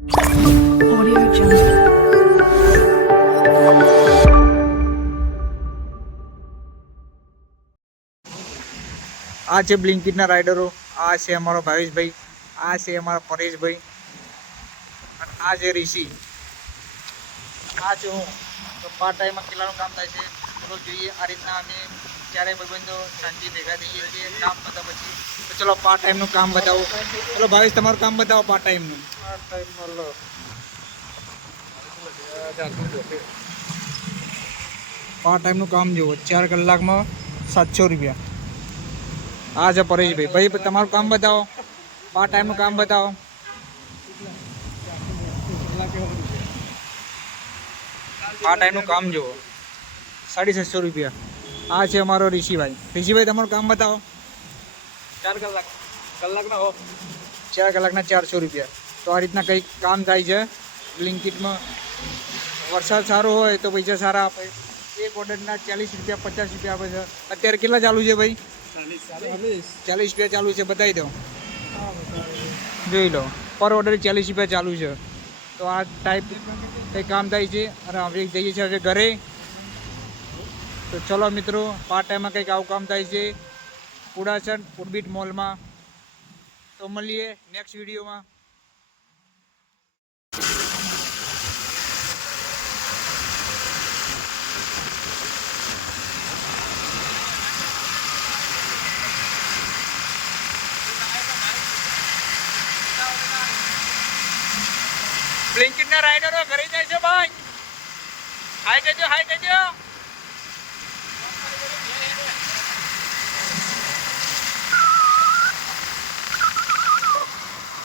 Audio Jungle. આ છે બ્લિંકિટના રાઇડરો, આ છે અમારો ભાવેશભાઈ, આ છે અમારા પરેશભાઈ અને આ છે ઋષિ, આ છે હું. તો પાર્ટ ટાઈમમાં કેટલાનું કામ થાય છે ચલો જોઈએ. આ રીતના અમે ચારે ભાઈબંધો શાંતિ ભેગા થઈએ છીએ કામ પતા પછી. તો ચલો પાર્ટ ટાઈમનું કામ બતાવો. ચલો ભાવેશ તમારું કામ બતાવો પાર્ટ ટાઈમનું. પાર્ટ ટાઈમનું કામ જુઓ, 4 કલાકમાં 700 રૂપિયા. હા છે પરેશભાઈ. ભાઈ તમારું કામ બતાવો, પાર્ટ ટાઈમનું કામ બતાવો. પાર્ટ ટાઈમનું કામ જુઓ, 650 રૂપિયા. આ છે અમારો ઋષિભાઈ. ઋષિભાઈ તમારું કામ બતાવો. 4 કલાકના 400 રૂપિયા. તો આ રીતના કંઈક કામ થાય છે બ્લિંકિટમાં. વરસાદ સારો હોય તો પૈસા સારા આપે. એક ઓર્ડરના 40 રૂપિયા 50 રૂપિયા આપે છે. અત્યારે કેટલા ચાલુ છે ભાઈ? 40 રૂપિયા ચાલુ છે. બતાવી દો, જોઈ લો. પર ઓર્ડર 40 રૂપિયા ચાલુ છે. તો આ ટાઈપ કંઈ કામ થાય છે. અને હવે જઈએ છીએ હવે ઘરે. તો ચલો મિત્રો, પાર્ટ ટાઈમમાં કંઈક આવું કામ થાય છે કુડાસન ઉડબીટ મોલમાં. તો મળીએ નેક્સ્ટ વિડીયોમાં. બ્લિંકિટના રાઇડરો ઘરે જાય છે ભાઈ. હાઈ કહેજો, હાઈ કહેજો.